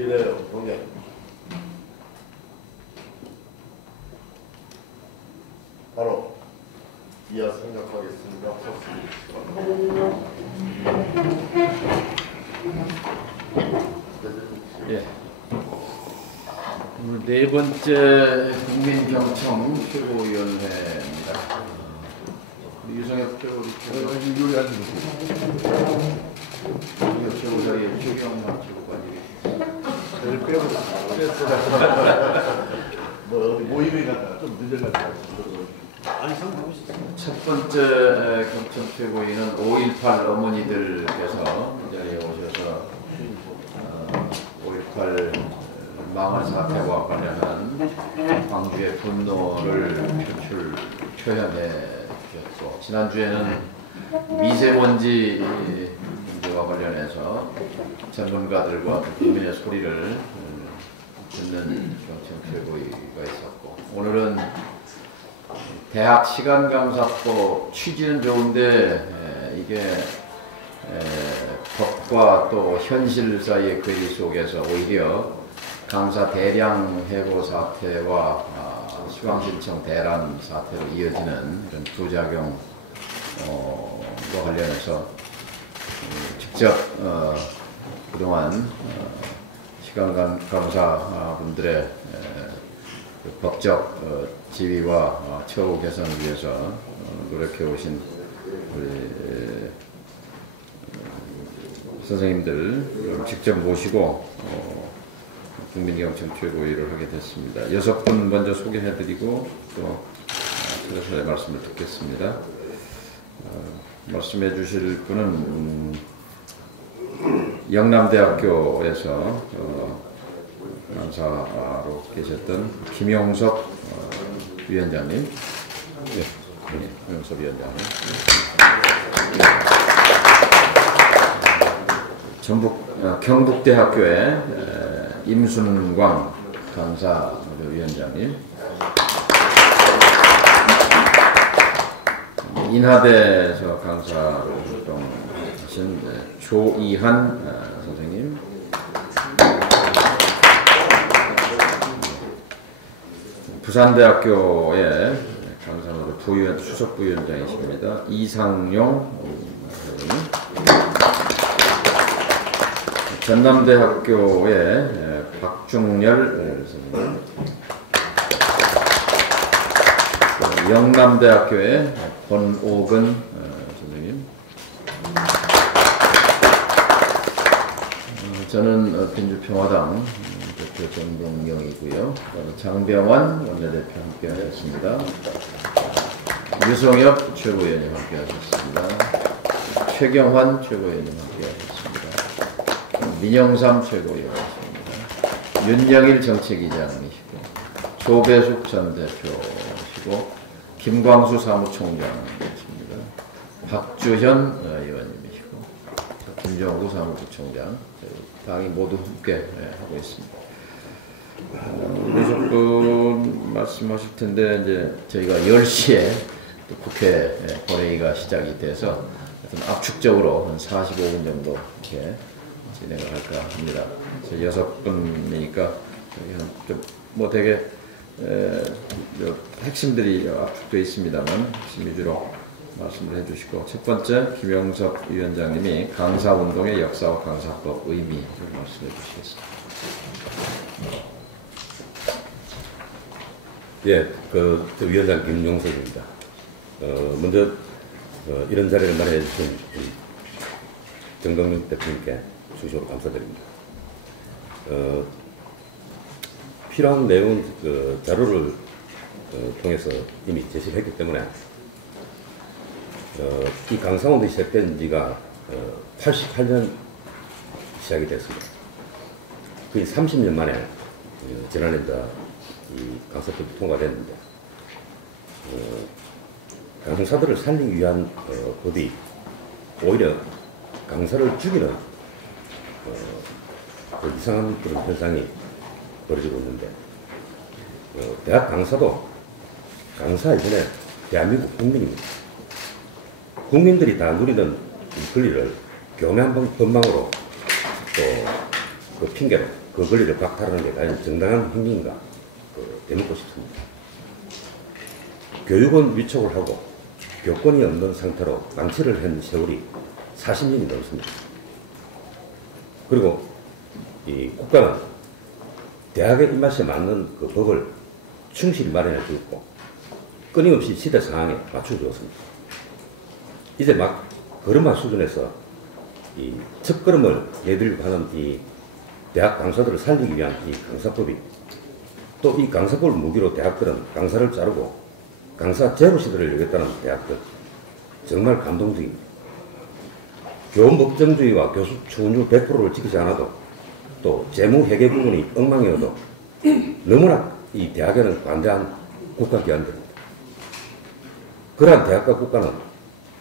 이래요, 동양. 바로 이어 생각하겠습니다. 예. 오늘 네 번째 국민경청 최고위원회입니다. 유성엽 최고위원께서 유성엽 최고자리에 최경환 최고관이 뭐 어디 모임에 갔다가 좀 늦어가지고. 아니 첫 번째 경청 최고위는 5.18 어머니들께서 이 자리에 오셔서 5.18 망한 사태와 관련한 광주의 분노를 표현해 주셨고, 지난주에는 미세먼지 문제와 관련해서 전문가들과 국민의 소리를 듣는 경청 최고위가 있었고, 오늘은 대학 시간 강사법 취지는 좋은데 이게 법과 또 현실 사이의 괴리 속에서 오히려 강사 대량 해고 사태와 수강 신청 대란 사태로 이어지는 이런 부작용과 관련해서 직접 그동안 시간 강사 분들의 법적 지위와 처우 개선을 위해서 노력해 오신 우리 선생님들 직접 모시고 국민경청 최고위를 하게 됐습니다. 6분 먼저 소개해드리고 또 서로서로의 말씀을 듣겠습니다. 말씀해 주실 분은 영남대학교에서 강사로 계셨던 김용섭 위원장님, 김용섭 위원장님, 경북대학교의 임순광 강사위원장님, 인하대에서 강사로 활동하신 조이한 선생님, 부산대학교의 강사로 수석 부위원장이십니다. 이상용 선생님, 전남대학교의 박중열 선생님, 영남대학교의 권오근 선생님, 저는 민주평화당 대표 정동영이고요. 장병환 원내대표 함께하셨습니다. 유성엽 최고위원님 함께하셨습니다. 최경환 최고위원님 함께하셨습니다. 민영삼 최고위원이십니다. 윤영일 정책위장이시고, 조배숙 전 대표시고, 김광수 사무총장이십니다. 박주현 의원님이시고, 김정구 사무부총장, 당이 모두 함께 하고 있습니다. 그래서 말씀하실 텐데, 이제 저희가 10시에 또 국회 본회의가 시작이 돼서 압축적으로 한 45분 정도 이렇게 진행을 할까 합니다. 6분이니까 뭐 되게 핵심들이 압축되어 있습니다만 핵심 위주로 말씀을 해주시고, 첫 번째 김용섭 위원장님이 강사운동의 역사와 강사법 의미를 말씀해 주시겠습니다. 예, 위원장 김용섭입니다. 먼저 이런 자리를 마련해 주신 정동영 대표님께 중심으로 감사드립니다. 필요한 내용 자료를 통해서 이미 제시를 했기 때문에 이 강사운동이 시작된 지가 88년 시작이 됐습니다. 거의 30년 만에 지난해 이 강사법이 통과됐는데, 강사들을 살리기 위한 법이 오히려 강사를 죽이는 이상한 그런 현상이 벌어지고 있는데, 대학 강사도 강사 이전에 대한민국 국민입니다. 국민들이 다 누리는 이 권리를 교묘한 법망으로 또 그 핑계로 그 권리를 박탈하는 게 과연 정당한 행위인가 되묻고 싶습니다. 교육은 위촉을 하고 교권이 없는 상태로 방치를 한 세월이 40년이 넘습니다. 그리고 이 국가는 대학의 입맛에 맞는 그 법을 충실히 마련해 주었고 끊임없이 시대 상황에 맞춰 주었습니다. 이제 막 걸음마 수준에서 이 첫걸음을 내들고 하는 이 대학 강사들을 살리기 위한 이 강사법이 또 이 강사법을 무기로 대학들은 강사를 자르고 강사 제로 시대를 열겠다는 대학들 정말 감동적입니다. 교원 법정주의와 교수 추원율 100%를 지키지 않아도 또 재무 회계 부분이 엉망이어도 너무나 이 대학에는 관대한 국가기관들입니다. 그러한 대학과 국가는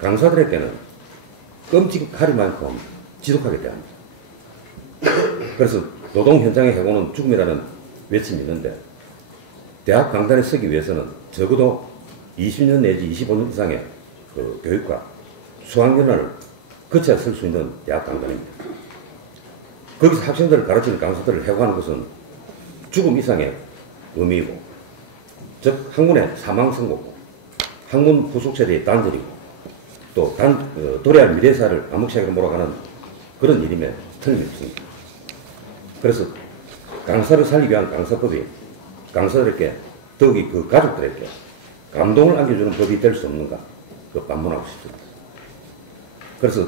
강사들에게는 끔찍하리만큼 지독하게 대합니다. 그래서 노동 현장의 해고는 죽음이라는 외침이 있는데 대학 강단에 서기 위해서는 적어도 20년 내지 25년 이상의 그 교육과 수학연화를 거쳐야 설 수 있는 대학 강단입니다. 거기서 학생들을 가르치는 강사들을 해고하는 것은 죽음 이상의 의미이고, 즉 학문의 사망 선고고, 학문 후속 세대의 단절이고, 또 도래할 미래사를 암흑시하게 몰아가는 그런 일임에 틀림없습니다. 그래서 강사를 살리기 위한 강사법이 강사들에게 더욱이 그 가족들에게 감동을 안겨주는 법이 될 수 없는가 반문하고 싶습니다. 그래서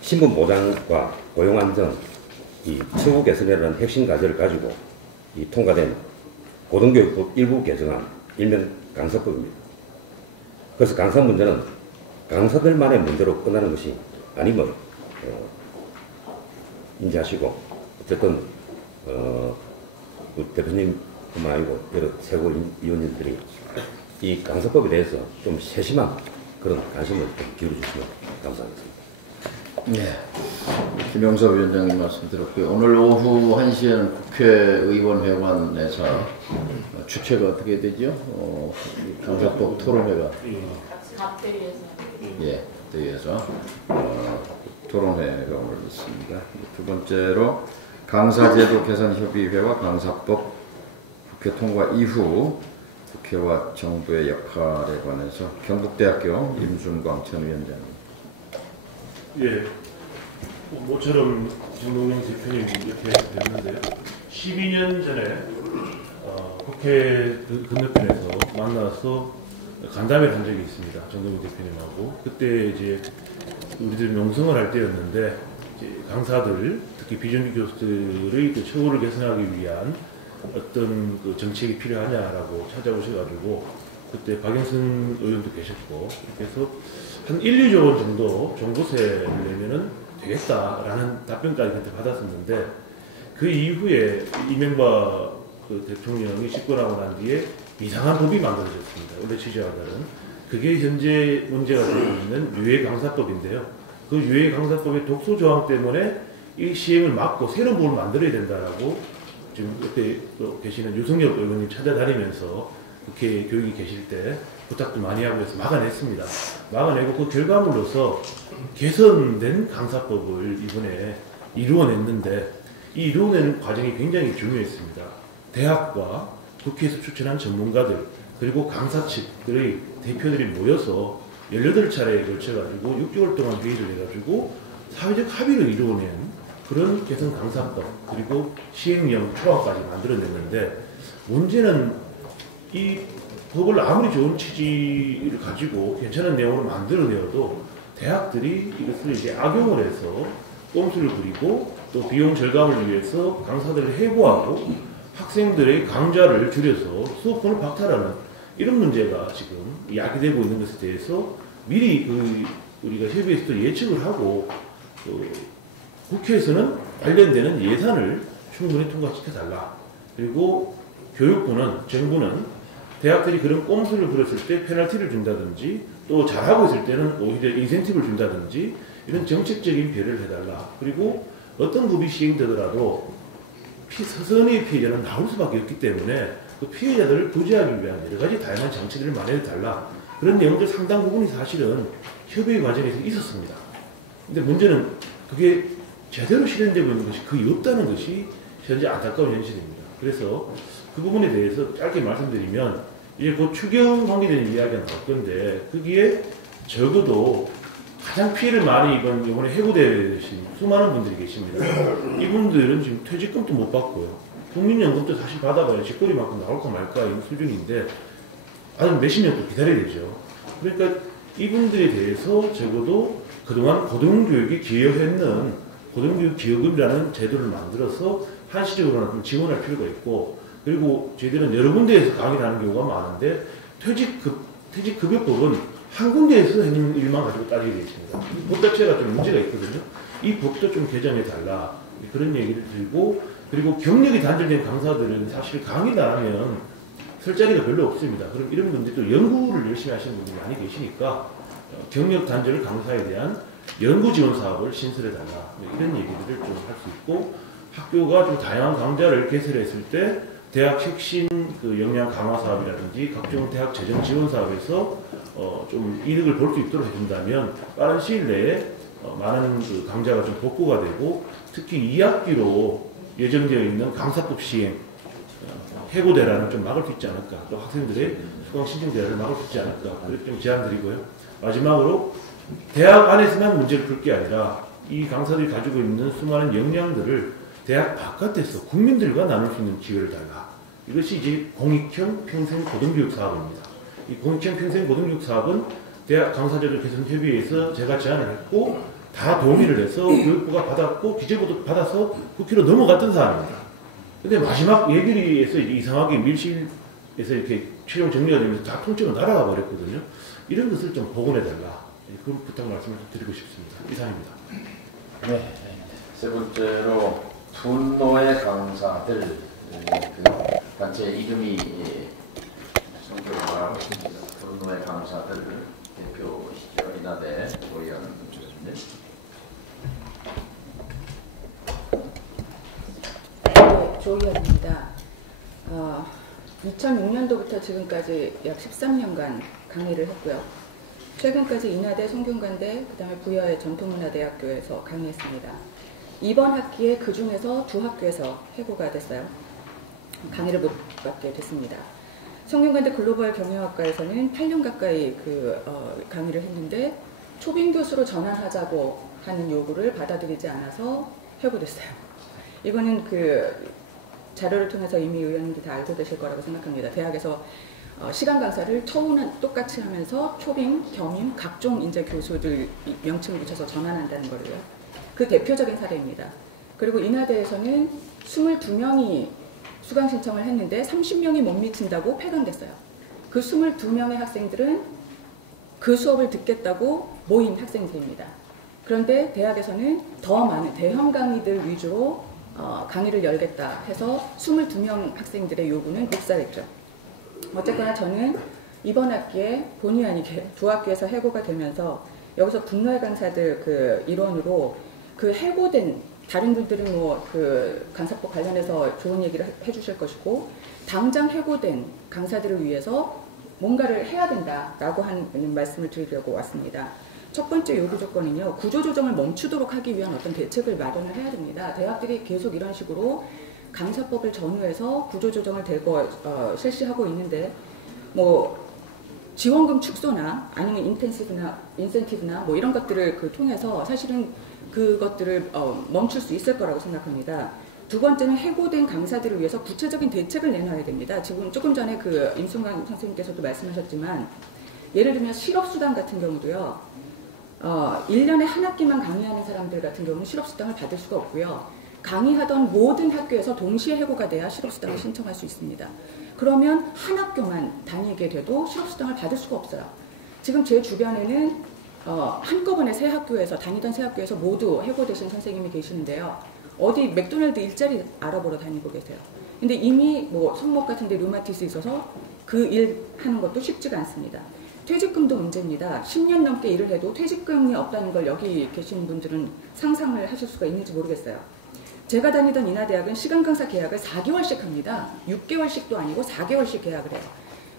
신분 보장과 고용 안정, 이 처우 개선이라는 핵심 과제를 가지고 이 통과된 고등교육법 일부 개정안 일명 강사법입니다. 그래서 강사 문제는 강사들만의 문제로 끝나는 것이 아님을 인지하시고 어쨌든 그 대표님뿐만 아니고 여러 최고위원님들이 이 강사법에 대해서 좀 세심한 그런 관심을 좀 기울여주시면 감사하겠습니다. 네. 김영섭 위원장님 말씀 들었고요. 오늘 오후 1시에는 국회의원회관에서 주최가 어떻게 되죠? 강사법 토론회가 예, 대회에서 토론회가 오늘 있습니다. 두 번째로 강사제도 개선협의회와 강사법 국회 통과 이후 국회와 정부의 역할에 관해서 경북대학교 임순광 전 위원장님. 예, 모처럼 정동영 대표님 이렇게 됐는데요. 12년 전에 국회 건너편에서 만나서 간담회를 한 적이 있습니다. 정동영 대표님하고. 그때 이제 우리들 명성을 할 때였는데 이제 강사들, 특히 비정규 교수들의 그 처우를 개선하기 위한 어떤 그 정책이 필요하냐라고 찾아오셔가지고 그때 박영선 의원도 계셨고 그래서 한 1, 2조 원 정도 종부세를 내면은 되겠다라는 답변까지 그때 받았었는데 그 이후에 이명박 그 대통령이 집권하고 난 뒤에 이상한 법이 만들어졌습니다. 원래 취지와 다른. 그게 현재 문제가 되고 있는 유해강사법인데요. 그 유해강사법의 독소 조항 때문에 이 시행을 막고 새로운 법을 만들어야 된다라고 지금 옆에 계시는 유승엽 의원님 찾아다니면서 국회 교육이 계실 때 부탁도 많이 하고 해서 막아냈습니다. 막아내고 그 결과물로서 개선된 강사법을 이번에 이루어냈는데 이 이루어내는 과정이 굉장히 중요했습니다. 대학과 국회에서 추천한 전문가들 그리고 강사 측들의 대표들이 모여서 18차례에 걸쳐가지고 6개월 동안 회의를 해가지고 사회적 합의를 이루어낸 그런 개선 강사법 그리고 시행령 초안까지 만들어냈는데 문제는 이 법을 아무리 좋은 취지를 가지고 괜찮은 내용으로 만들어내어도 대학들이 이것을 이제 악용을 해서 꼼수를 부리고 또 비용 절감을 위해서 강사들을 해고하고 학생들의 강좌를 줄여서 수업권을 박탈하는 이런 문제가 지금 야기되고 있는 것에 대해서 미리 우리가 협의에서도 예측을 하고 국회에서는 관련되는 예산을 충분히 통과시켜달라. 그리고 교육부는 정부는 대학들이 그런 꼼수를 부렸을 때 페널티를 준다든지 또 잘하고 있을 때는 오히려 인센티브를 준다든지 이런 정책적인 배려를 해달라. 그리고 어떤 법이 시행되더라도 서서히 피해자는 나올 수밖에 없기 때문에 그 피해자들을 구제하기 위한 여러 가지 다양한 장치들을 마련해달라. 그런 내용들 상당 부분이 사실은 협의 과정에서 있었습니다. 근데 문제는 그게 제대로 실현되고 있는 것이 거의 없다는 것이 현재 안타까운 현실입니다. 그래서 그 부분에 대해서 짧게 말씀드리면 이제 곧 추경 관계되는 이야기가 나올 건데 거기에 적어도 가장 피해를 많이 입은 이번에 해고되신 수많은 분들이 계십니다. 이분들은 지금 퇴직금도 못 받고요. 국민연금도 사실 받아봐야 직거리만큼 나올까 말까 이런 수준인데 아직 몇십 년 또 기다려야 되죠. 그러니까 이분들에 대해서 적어도 그동안 고등교육에 기여했는 고등교육 기여금이라는 제도를 만들어서 한시적으로는 좀 지원할 필요가 있고, 그리고 저희들은 여러 군데에서 강의를 하는 경우가 많은데 퇴직급여법은 한 군데에서 하는 일만 가지고 따지게 되어 있습니다. 이 법 자체가 좀 문제가 있거든요. 이 법도 좀 개정해달라 그런 얘기를 드리고, 그리고 경력이 단절된 강사들은 사실 강의를 안 하면 설 자리가 별로 없습니다. 그럼 이런 분들도 연구를 열심히 하시는 분들이 많이 계시니까 경력 단절 강사에 대한 연구 지원 사업을 신설해달라 이런 얘기들을 좀 할 수 있고, 학교가 좀 다양한 강좌를 개설했을 때 대학 혁신 그 역량 강화 사업이라든지 각종 대학 재정 지원 사업에서 좀 이득을 볼 수 있도록 해준다면 빠른 시일 내에 많은 그 강좌가 좀 복구가 되고, 특히 2학기로 예정되어 있는 강사법 시행 해고대란을 좀 막을 수 있지 않을까, 또 학생들의 수강 신청 대란을 막을 수 있지 않을까, 그렇게 좀 제안드리고요. 마지막으로 대학 안에서만 문제를 풀 게 아니라 이 강사들이 가지고 있는 수많은 역량들을 대학 바깥에서 국민들과 나눌 수 있는 기회를 달라. 이것이 이제 공익형 평생 고등교육 사업입니다. 이 공익형 평생 고등교육 사업은 대학 강사제도 개선 협의회에서 제가 제안을 했고 다 동의를 해서 교육부가 받았고 기재부도 받아서 국회로 넘어갔던 사안입니다. 근데 마지막 예결위에서 이제 이상하게 밀실에서 이렇게 최종 정리가 되면서 다 통째로 날아가 버렸거든요. 이런 것을 좀 복원해달라. 그런 부탁 말씀을 드리고 싶습니다. 이상입니다. 네. 세 번째로 분노의 강사들 그 단체 이름이 성격을 말하고 있습니다. 분노의 강사들 대표시죠. 이나대 조희연 교수님. 네, 조희연입니다. 2006년도부터 지금까지 약 13년간 강의를 했고요. 최근까지 인하대, 성균관대, 그 다음에 부여의 전통문화대학교에서 강의했습니다. 이번 학기에 그 중에서 두 학교에서 해고가 됐어요. 강의를 못 받게 됐습니다. 성균관대 글로벌 경영학과에서는 8년 가까이 강의를 했는데 초빙 교수로 전환하자고 하는 요구를 받아들이지 않아서 해고됐어요. 이거는 자료를 통해서 이미 의원님들이 다 알고 계실 거라고 생각합니다. 대학에서 시간 강사를 처우는 똑같이 하면서 초빙, 겸임, 각종 이제 교수들 명칭을 붙여서 전환한다는 거예요. 그 대표적인 사례입니다. 그리고 인하대에서는 22명이 수강 신청을 했는데 30명이 못 미친다고 폐강됐어요. 그 22명의 학생들은 그 수업을 듣겠다고 모인 학생들입니다. 그런데 대학에서는 더 많은 대형 강의들 위주로 강의를 열겠다 해서 22명 학생들의 요구는 묵살했죠. 어쨌거나 저는 이번 학기에 본의 아니게 두 학교에서 해고가 되면서 여기서 분노의 강사들 일원으로 해고된 다른 분들은 강사법 관련해서 좋은 얘기를 해주실 것이고 당장 해고된 강사들을 위해서 뭔가를 해야 된다라고 하는 말씀을 드리려고 왔습니다. 첫 번째 요구 조건은요, 구조조정을 멈추도록 하기 위한 어떤 대책을 마련을 해야 됩니다. 대학들이 계속 이런 식으로 강사법을 전후해서 구조조정을 실시하고 있는데 지원금 축소나 아니면 인센티브나 이런 것들을 통해서 사실은 그것들을 멈출 수 있을 거라고 생각합니다. 두 번째는 해고된 강사들을 위해서 구체적인 대책을 내놔야 됩니다. 지금 조금 전에 임순강 선생님께서도 말씀하셨지만 예를 들면 실업수당 같은 경우도요. 1년에 한 학기만 강의하는 사람들 같은 경우는 실업수당을 받을 수가 없고요. 강의하던 모든 학교에서 동시에 해고가 돼야 실업수당을 신청할 수 있습니다. 그러면 한 학교만 다니게 돼도 실업수당을 받을 수가 없어요. 지금 제 주변에는 한꺼번에 다니던 세 학교에서 모두 해고되신 선생님이 계시는데요. 어디 맥도날드 일자리 알아보러 다니고 계세요. 근데 이미 손목 같은 데 류마티스 있어서 그 일 하는 것도 쉽지가 않습니다. 퇴직금도 문제입니다. 10년 넘게 일을 해도 퇴직금이 없다는 걸 여기 계신 분들은 상상을 하실 수가 있는지 모르겠어요. 제가 다니던 인하대학은 시간 강사 계약을 4개월씩 합니다. 6개월씩도 아니고 4개월씩 계약을 해요.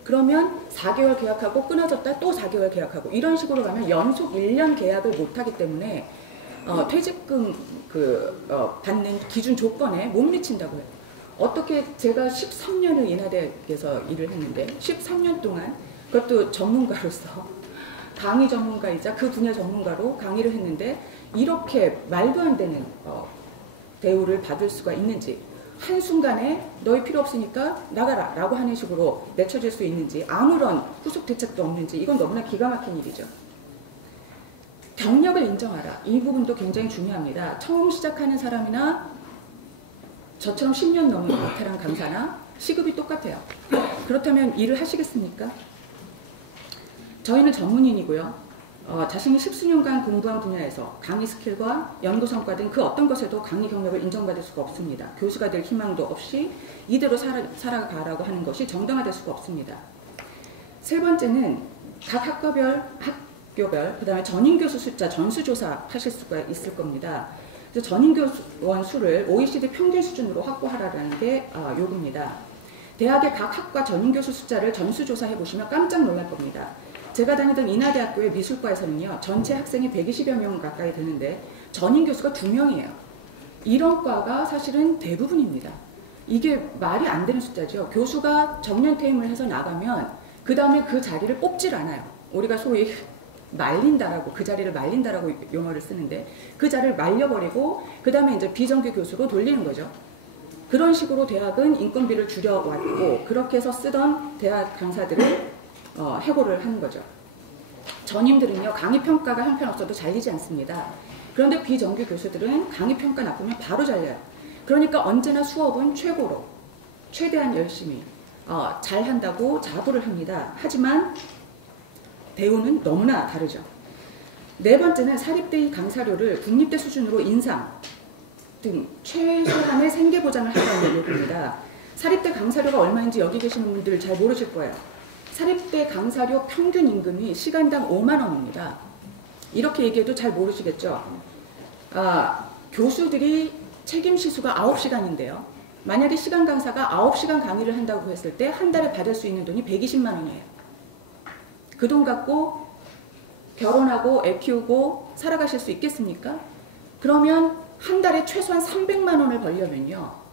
그러면 4개월 계약하고 끊어졌다 또 4개월 계약하고 이런 식으로 가면 연속 1년 계약을 못하기 때문에 퇴직금 받는 기준 조건에 못 미친다고 해요. 어떻게 제가 13년을 인하대학에서 일을 했는데 13년 동안 그것도 전문가로서 강의 전문가이자 그 분야 전문가로 강의를 했는데 이렇게 말도 안 되는 대우를 받을 수가 있는지, 한순간에 너희 필요 없으니까 나가라 라고 하는 식으로 내쳐질 수 있는지, 아무런 후속 대책도 없는지, 이건 너무나 기가 막힌 일이죠. 경력을 인정하라. 이 부분도 굉장히 중요합니다. 처음 시작하는 사람이나 저처럼 10년 넘은 베테랑 강사나 시급이 똑같아요. 그렇다면 일을 하시겠습니까? 저희는 전문인이고요. 자신이 10수년간 공부한 분야에서 강의 스킬과 연구 성과 등 그 어떤 것에도 강의 경력을 인정받을 수가 없습니다. 교수가 될 희망도 없이 이대로 살아가라고 하는 것이 정당화될 수가 없습니다. 세 번째는 각 학교별, 그 다음에 전임교수 숫자 전수조사 하실 수가 있을 겁니다. 그래서 전임교수원 수를 OECD 평균 수준으로 확보하라는 게 요구입니다. 대학의 각 학과 전임교수 숫자를 전수조사해 보시면 깜짝 놀랄 겁니다. 제가 다니던 인하대학교의 미술과에서는요, 전체 학생이 120여 명 가까이 되는데 전임교수가 2명이에요. 이런 과가 사실은 대부분입니다. 이게 말이 안 되는 숫자죠. 교수가 정년퇴임을 해서 나가면 그 다음에 그 자리를 뽑질 않아요. 우리가 소위 말린다라고, 그 자리를 말린다라고 용어를 쓰는데 그 자리를 말려버리고 그 다음에 이제 비정규 교수로 돌리는 거죠. 그런 식으로 대학은 인건비를 줄여왔고 그렇게 해서 쓰던 대학 강사들을 해고를 하는 거죠. 전임들은요, 강의평가가 형편없어도 잘리지 않습니다. 그런데 비정규 교수들은 강의평가 나쁘면 바로 잘려요. 그러니까 언제나 수업은 최고로, 최대한 열심히 잘한다고 자부를 합니다. 하지만 대우는 너무나 다르죠. 네 번째는 사립대의 강사료를 국립대 수준으로 인상 등 최소한의 생계보장을 하라는 요구입니다. 사립대 강사료가 얼마인지 여기 계시는 분들 잘 모르실 거예요. 사립대 강사료 평균 임금이 시간당 5만 원입니다. 이렇게 얘기해도 잘 모르시겠죠? 교수들이 책임 시수가 9시간인데요. 만약에 시간 강사가 9시간 강의를 한다고 했을 때 한 달에 받을 수 있는 돈이 120만 원이에요. 그 돈 갖고 결혼하고 애 키우고 살아가실 수 있겠습니까? 그러면 한 달에 최소한 300만 원을 벌려면요,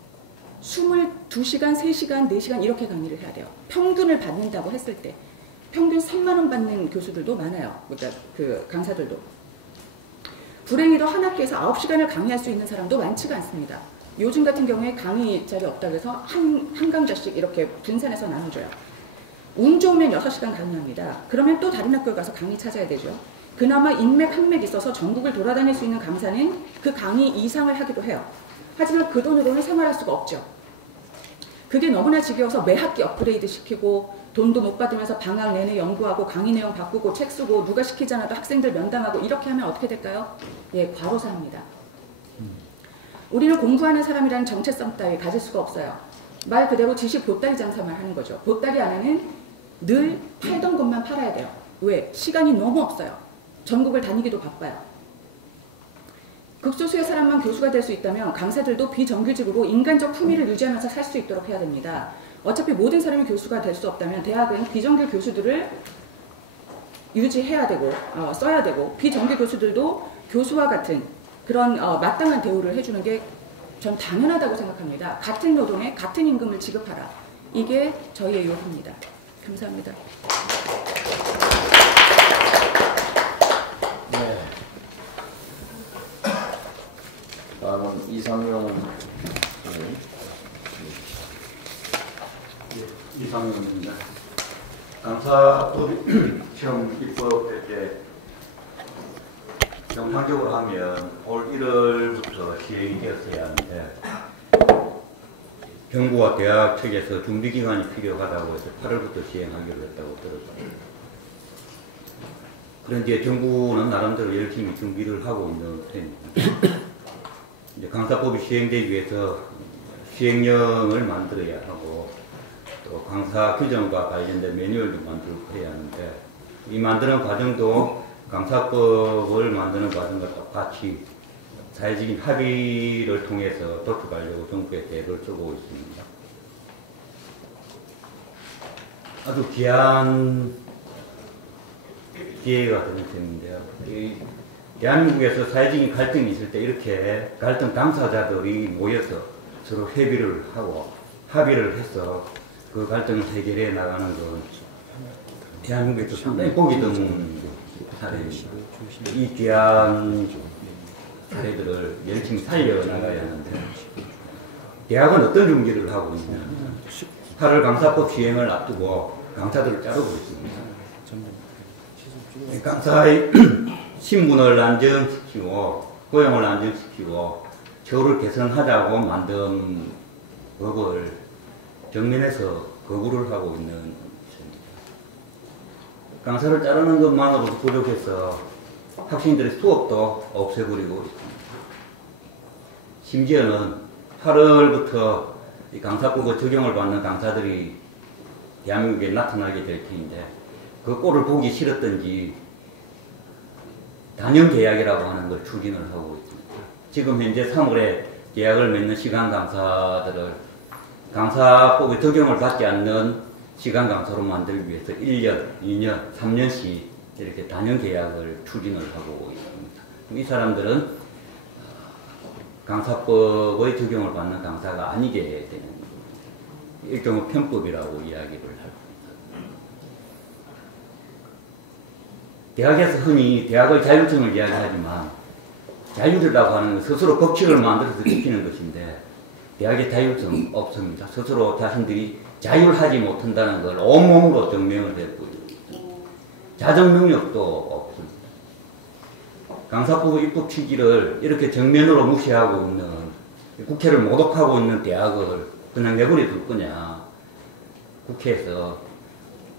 22시간, 3시간, 4시간 이렇게 강의를 해야 돼요. 평균을 받는다고 했을 때 평균 3만 원 받는 교수들도 많아요. 그러니까 그 강사들도. 불행히도 한 학기에서 9시간을 강의할 수 있는 사람도 많지가 않습니다. 요즘 같은 경우에 강의 자리 없다고 해서 한 강좌씩 이렇게 분산해서 나눠줘요. 운 좋으면 6시간 강의합니다. 그러면 또 다른 학교에 가서 강의 찾아야 되죠. 그나마 인맥, 학맥 있어서 전국을 돌아다닐 수 있는 강사는 그 강의 이상을 하기도 해요. 하지만 그 돈으로는 생활할 수가 없죠. 그게 너무나 지겨워서 매 학기 업그레이드 시키고 돈도 못 받으면서 방학 내내 연구하고 강의 내용 바꾸고 책 쓰고 누가 시키지 않아도 학생들 면담하고 이렇게 하면 어떻게 될까요? 예, 과로사입니다. 우리는 공부하는 사람이라는 정체성 따위 가질 수가 없어요. 말 그대로 지식 보따리 장사만 하는 거죠. 보따리 안에는 늘 팔던 것만 팔아야 돼요. 왜? 시간이 너무 없어요. 전국을 다니기도 바빠요. 극소수의 사람만 교수가 될 수 있다면 강사들도 비정규직으로 인간적 품위를 유지하면서 살 수 있도록 해야 됩니다. 어차피 모든 사람이 교수가 될 수 없다면 대학은 비정규 교수들을 유지해야 되고 써야 되고 비정규 교수들도 교수와 같은 그런 마땅한 대우를 해주는 게 전 당연하다고 생각합니다. 같은 노동에 같은 임금을 지급하라. 이게 저희의 요구입니다. 감사합니다. 네. 다음은 이상용. 이상용입니다. 강사법 시험 입법 때 정상적으로 하면 올 1월부터 시행이 되었어야 하는데 정부와 대학 측에서 준비기간이 필요하다고 해서 8월부터 시행하기로 했다고 들었습니다. 그런데 정부는 나름대로 열심히 준비를 하고 있는 편입니다. 이제 강사법이 시행되기 위해서 시행령을 만들어야 하고 또 강사 규정과 관련된 매뉴얼도 만들고 해야 하는데 이 만드는 과정도 강사법을 만드는 과정과 똑같이 사회적인 합의를 통해서 도출하려고 정부에 대를 쓰고 있습니다. 아주 귀한 기회가 되는 셈인데요. 대한민국에서 사회적인 갈등이 있을 때 이렇게 갈등 당사자들이 모여서 서로 협의를 하고 합의를 해서 그 갈등을 해결해 나가는 건 대한민국에서 상당히 보기 드문 사례입니다. 이 귀한 사례들을 열심히 살려나가야 하는데 대학은 어떤 준비를 하고 있냐면 8월 강사법 시행을 앞두고 강사들을 자르고 있습니다. 강사의 신분을 안정시키고 고용을 안정시키고 처우를 개선하자고 만든 법을 정면에서 거부를 하고 있는 것입니다. 강사를 자르는 것만으로도 부족해서 학생들의 수업도 없애버리고 있습니다. 심지어는 8월부터 이 강사법의 적용을 받는 강사들이 대한민국에 나타나게 될 텐데 그 꼴을 보기 싫었던지 단연 계약이라고 하는 걸 추진을 하고 있습니다. 지금 현재 3월에 계약을 맺는 시간 강사들을 강사법의 적용을 받지 않는 시간 강사로 만들기 위해서 1년, 2년, 3년씩 이렇게 단연 계약을 추진을 하고 있습니다. 이 사람들은 강사법의 적용을 받는 강사가 아니게 되는 일종의 편법이라고 이야기를 할 대학에서 흔히 대학의 자율성을 이야기하지만 자율이라고 하는 건 스스로 법칙을 만들어서 지키는 것인데 대학의 자율성 없습니다. 스스로 자신들이 자율하지 못한다는 걸 온몸으로 증명을 했고 자정 능력도 없습니다. 강사법 입법 취지를 이렇게 정면으로 무시하고 있는 국회를 모독하고 있는 대학을 그냥 내버려 둘 거냐 국회에서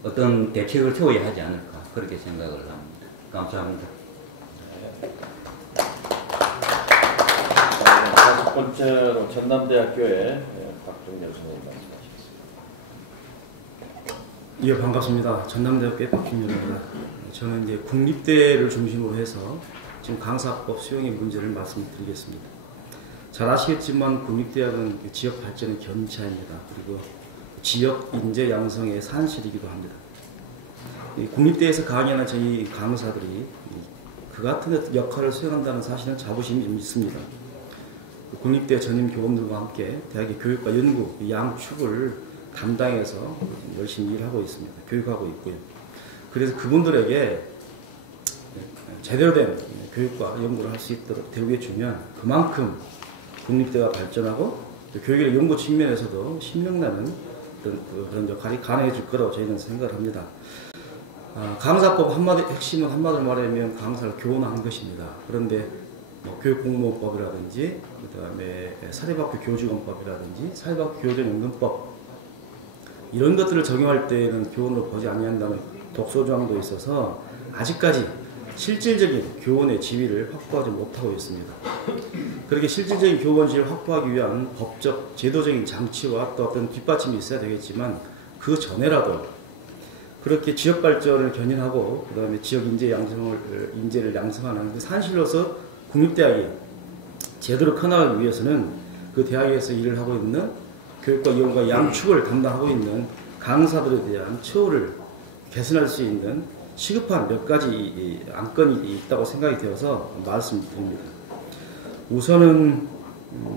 어떤 대책을 세워야 하지 않을까 그렇게 생각을 합니다. 감사합니다. 다섯 번째로 전남대학교의 박종렬 선생님 말씀하시겠습니다. 예, 반갑습니다. 전남대학교의 박종렬입니다. 저는 이제 국립대를 중심으로 해서 지금 강사법 수용의 문제를 말씀드리겠습니다. 잘 아시겠지만 국립대학은 지역 발전의 견차입니다. 그리고 지역 인재 양성의 산실이기도 합니다. 국립대에서 강의하는 저희 강사들이 그 같은 역할을 수행한다는 사실은 자부심이 좀 있습니다. 국립대 전임 교원들과 함께 대학의 교육과 연구 양축을 담당해서 열심히 일하고 있습니다. 교육하고 있고요. 그래서 그분들에게 제대로 된 교육과 연구를 할 수 있도록 대우해 주면 그만큼 국립대가 발전하고 교육의 연구 측면에서도 신명나는 그런 역할이 가능해질 거라고 저희는 생각을 합니다. 강사법 핵심은 한마디로 말하면 강사를 교원하는 것입니다. 그런데 교육공무원법이라든지 그다음에 사립학교 교직원법이라든지 사립학교 교정연금법 이런 것들을 적용할 때에는 교원으로 보지 아니한다는 독소조항도 있어서 아직까지 실질적인 교원의 지위를 확보하지 못하고 있습니다. 그렇게 실질적인 교원 지위를 확보하기 위한 법적, 제도적인 장치와 또 어떤 뒷받침이 있어야 되겠지만 그 전에라도 그렇게 지역 발전을 견인하고 그 다음에 지역 인재를 양성하는 그 산실로서 국립대학이 제대로 커나가기 위해서는 그 대학에서 일을 하고 있는 교육과 연구와 양축을 담당하고 있는 강사들에 대한 처우를 개선할 수 있는 시급한 몇 가지 안건이 있다고 생각이 되어서 말씀드립니다. 우선은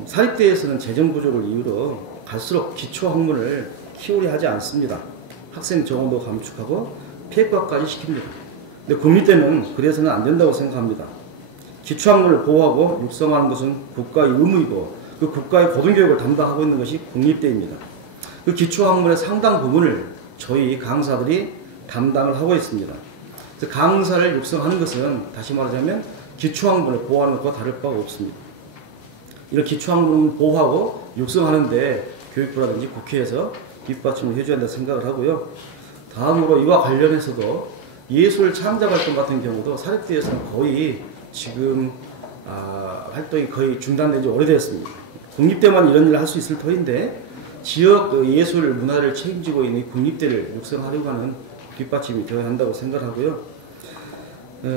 사립대에서는 재정 부족을 이유로 갈수록 기초 학문을 키우려 하지 않습니다. 학생 정원도 감축하고 폐과까지 시킵니다. 근데 국립대는 그래서는 안 된다고 생각합니다. 기초학문을 보호하고 육성하는 것은 국가의 의무이고 그 국가의 고등교육을 담당하고 있는 것이 국립대입니다. 그 기초학문의 상당 부분을 저희 강사들이 담당을 하고 있습니다. 그래서 강사를 육성하는 것은 다시 말하자면 기초학문을 보호하는 것과 다를 바가 없습니다. 이런 기초학문을 보호하고 육성하는데 교육부라든지 국회에서 뒷받침을 해줘야 한다고 생각을 하고요. 다음으로 이와 관련해서도 예술 창작활동 같은 경우도 사립대에서는 거의 지금 활동이 거의 중단된 지 오래되었습니다. 국립대만 이런 일을 할 수 있을 터인데 지역 예술 문화를 책임지고 있는 국립대를 육성하려고 하는 뒷받침이 되어야 한다고 생각하고요.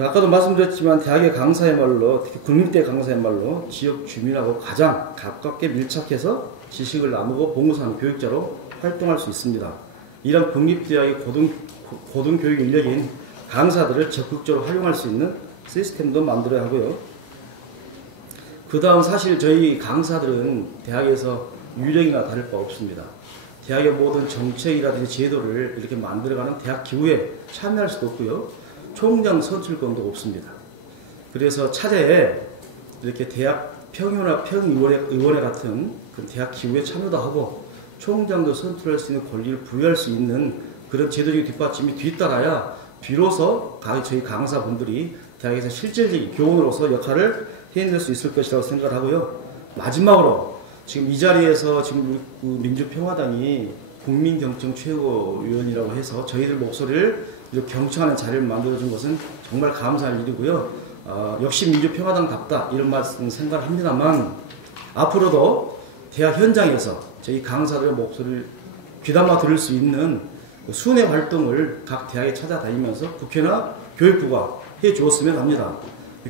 아까도 말씀드렸지만 대학의 강사야말로 특히 국립대 강사야말로 지역 주민하고 가장 가깝게 밀착해서 지식을 나누고 봉사하는 교육자로 활동할 수 있습니다. 이런 국립대학의 고등교육 인력인 강사들을 적극적으로 활용할 수 있는 시스템도 만들어야 하고요. 그 다음 사실 저희 강사들은 대학에서 유령이나 다를 바 없습니다. 대학의 모든 정책이라든지 제도를 이렇게 만들어가는 대학 기구에 참여할 수도 없고요. 총장 선출권도 없습니다. 그래서 차제에 이렇게 대학 평의나 평의원회 같은 그 대학 기구에 참여도 하고 총장도 선출할 수 있는 권리를 부여할 수 있는 그런 제도적인 뒷받침이 뒤따라야 비로소 저희 강사분들이 대학에서 실질적인 교원으로서 역할을 해낼 수 있을 것이라고 생각을 하고요. 마지막으로 지금 이 자리에서 지금 민주평화당이 국민경청 최고위원이라고 해서 저희들 목소리를 이렇게 경청하는 자리를 만들어준 것은 정말 감사할 일이고요. 역시 민주평화당답다 이런 말씀 생각을 합니다만 앞으로도 대학 현장에서 저희 강사들의 목소리를 귀담아 들을 수 있는 순회 활동을 각 대학에 찾아다니면서 국회나 교육부가 해 주었으면 합니다.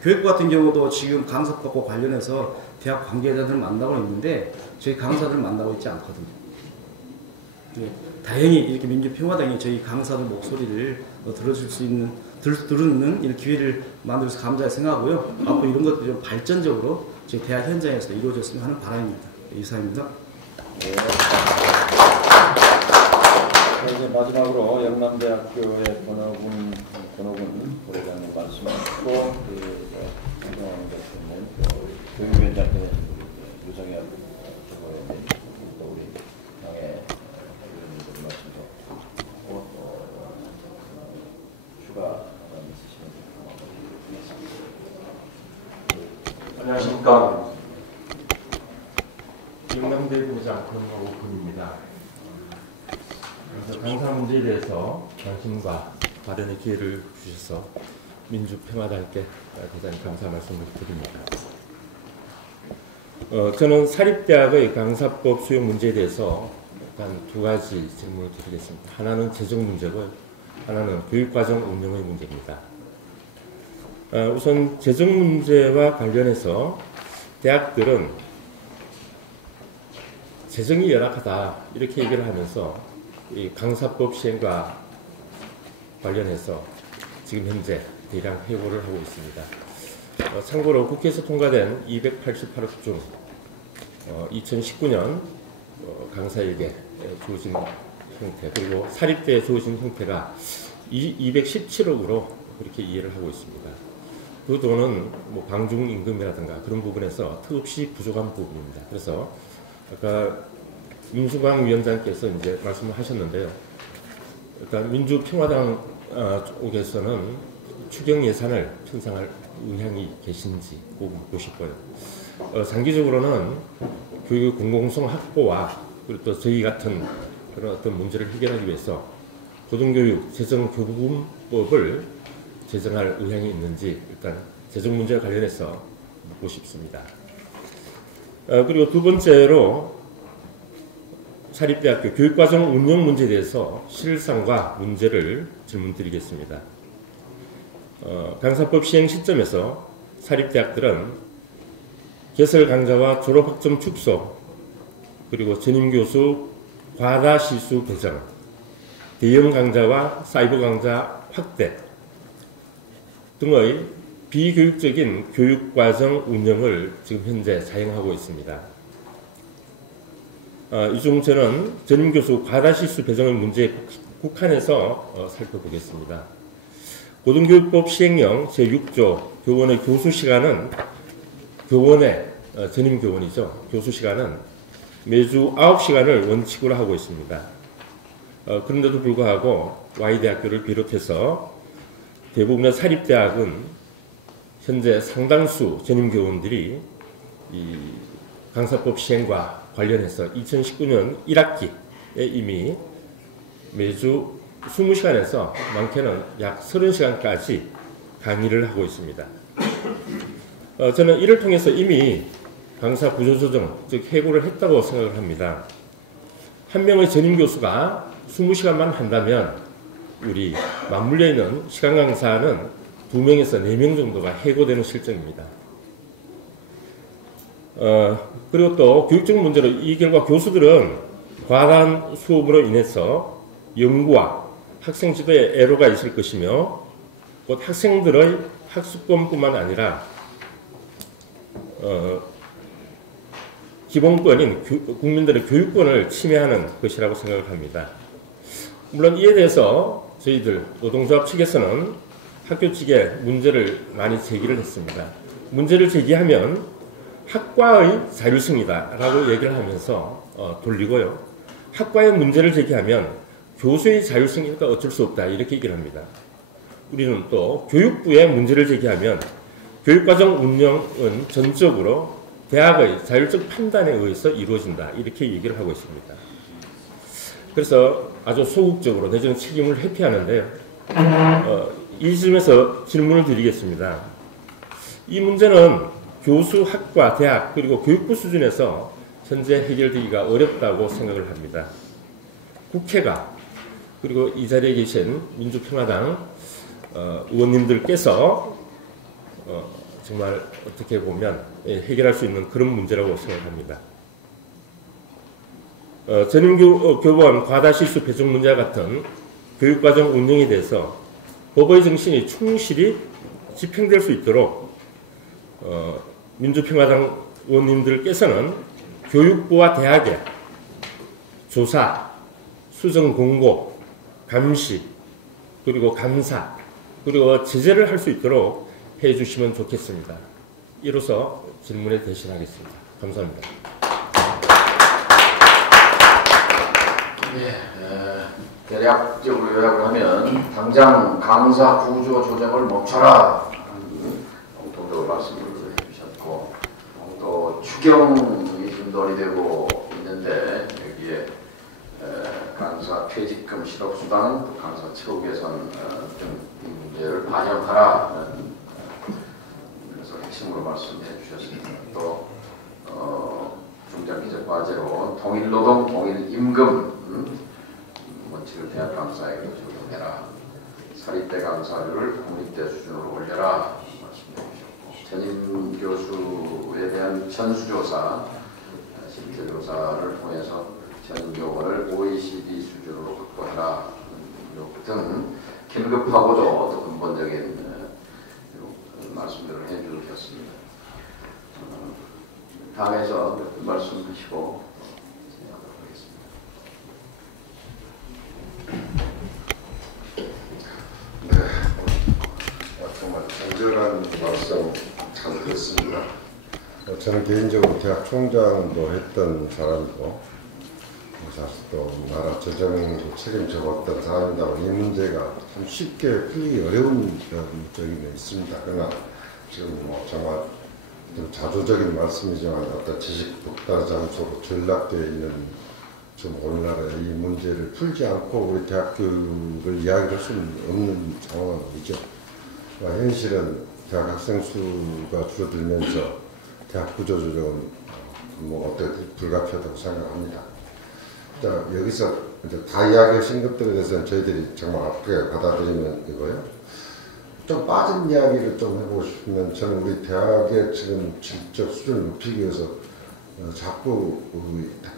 교육부 같은 경우도 지금 강사법과 관련해서 대학 관계자들 만나고 있는데 저희 강사들 만나고 있지 않거든요. 다행히 이렇게 민주평화당이 저희 강사들 목소리를 들어줄 수 있는 들은 이런 기회를 만들어서 감사히 생각하고요. 앞으로 이런 것들이 좀 발전적으로 저희 대학 현장에서 이루어졌으면 하는 바람입니다. 이상입니다. 네. 이제 마지막으로 영남대학교의 권옥은 부회장님 말씀 듣고 행정하는 것 있는 교육위원장님의 유성현 최고위원님 또 우리 당의 의원님들 말씀도 듣고 또 추가 있으시면 안녕하십니까. 영남대 부장 권옥은입니다. 강사 문제에 대해서 관심과 발언의 기회를 주셔서 민주평화당께 대단히 감사 말씀을 드립니다. 저는 사립대학의 강사법 수용 문제에 대해서 일단 두 가지 질문을 드리겠습니다. 하나는 재정 문제고 하나는 교육과정 운영의 문제입니다. 우선 재정 문제와 관련해서 대학들은 재정이 열악하다 이렇게 얘기를 하면서 이 강사법 시행과 관련해서 지금 현재 대량 회고를 하고 있습니다. 참고로 국회에서 통과된 288억 중 2019년 강사에게 주어진 형태 그리고 사립대에 주어진 형태가 217억으로 그렇게 이해를 하고 있습니다. 그 돈은 뭐 방중임금이라든가 그런 부분에서 턱없이 부족한 부분입니다. 그래서 아까 윤수광 위원장께서 이제 말씀을 하셨는데요. 일단 민주평화당 쪽에서는 추경 예산을 편성할 의향이 계신지 꼭 묻고 싶어요. 장기적으로는 교육 공공성 확보와 그리고 또 저희 같은 그런 어떤 문제를 해결하기 위해서 고등교육 재정교부금법을 제정할 의향이 있는지 일단 재정 문제와 관련해서 묻고 싶습니다. 그리고 두 번째로 사립대학교 교육과정 운영 문제에 대해서 실상과 문제를 질문드리겠습니다. 강사법 시행 시점에서 사립대학들은 개설 강좌와 졸업학점 축소, 그리고 전임교수 과다 시수 배정, 대형 강좌와 사이버 강좌 확대 등의 비교육적인 교육과정 운영을 지금 현재 사용하고 있습니다. 이 중 저는 전임교수 과다시수 배정의 문제에 국한해서 살펴보겠습니다. 고등교육법 시행령 제6조 교원의 교수 시간은 교원의 전임교원이죠. 교수 시간은 매주 9시간을 원칙으로 하고 있습니다. 그런데도 불구하고 Y대학교를 비롯해서 대부분의 사립대학은 현재 상당수 전임교원들이 이 강사법 시행과 관련해서 2019년 1학기에 이미 매주 20시간에서 많게는 약 30시간까지 강의를 하고 있습니다. 저는 이를 통해서 이미 강사 구조조정, 즉 해고를 했다고 생각을 합니다. 한 명의 전임교수가 20시간만 한다면 우리 맞물려 있는 시간 강사는 2명에서 4명 정도가 해고되는 실정입니다. 그리고 또 교육적 문제로 이 결과 교수들은 과다한 수업으로 인해서 연구와 학생 지도에 애로가 있을 것이며 곧 학생들의 학습권뿐만 아니라 기본권인 국민들의 교육권을 침해하는 것이라고 생각을 합니다. 물론 이에 대해서 저희들 노동조합 측에서는 학교 측에 문제를 많이 제기를 했습니다. 문제를 제기하면 학과의 자율성이다라고 얘기를 하면서 돌리고요. 학과의 문제를 제기하면 교수의 자율성이니까 어쩔 수 없다 이렇게 얘기를 합니다. 우리는 또 교육부의 문제를 제기하면 교육과정 운영은 전적으로 대학의 자율적 판단에 의해서 이루어진다 이렇게 얘기를 하고 있습니다. 그래서 아주 소극적으로 내지는 책임을 회피하는데요. 이 점에서 질문을 드리겠습니다. 이 문제는 교수, 학과, 대학 그리고 교육부 수준에서 현재 해결되기가 어렵다고 생각을 합니다. 국회가 그리고 이 자리에 계신 민주평화당 의원님들께서 정말 어떻게 보면 해결할 수 있는 그런 문제라고 생각합니다. 전임교원 과다실수 배정 문제와 같은 교육과정 운영에 대해서 법의 정신이 충실히 집행될 수 있도록 민주평화당 의원님들께서는 교육부와 대학에 조사, 수정 공고, 감시, 그리고 감사, 그리고 제재를 할 수 있도록 해 주시면 좋겠습니다. 이로써 질문에 대신하겠습니다. 감사합니다. 대략적으로 요약을 하면 당장 강사 구조 조정을 멈춰라 정도 말씀을 해주셨고 또 추경이 좀 논의되고 있는데 여기에 강사 퇴직금 실업수당, 또 강사 처우 개선 등 문제를 반영하라 그래서 핵심으로 말씀해 주셨습니다. 또 중장기적 과제로 통일노동, 통일임금 원칙을 대학 강사에게 적용해라. 사립대 강사를 국립대 수준으로 올려라 말씀해 주셨고 전임 교수에 대한 전수조사, 실제조사를 통해서 전교원을 OECD 수준으로 확보해라 등 긴급하고도 또 근본적인 말씀들을 해주셨습니다. 다음에서 말씀하시고 진행하도록 하겠습니다. 네, 정말 간절한 말씀 잘 들었습니다. 저는 개인적으로 대학 총장도 했던 사람이고 사실 또 나라 재정도 책임져봤던 사람이다. 이 문제가 참 쉽게 풀리기 어려운 적이 있습니다. 그러나 지금 정말 좀 자조적인 말씀이지만 어떤 지식 독달 장소로 전락되어 있는 좀 오늘날의 이 문제를 풀지 않고 우리 대학 교육을 이야기할 수는 없는 상황은 이죠. 현실은 대학 학생 수가 줄어들면서 대학 구조 조정은 어떻게 불가피하다고 생각합니다. 자, 여기서 이제 다 이야기하신 것들에 대해서는 저희들이 정말 아프게 받아들이는 이거예요. 좀 빠진 이야기를 좀 해보고 싶으면 저는 우리 대학의 지금 질적 수준을 높이기 위해서 자꾸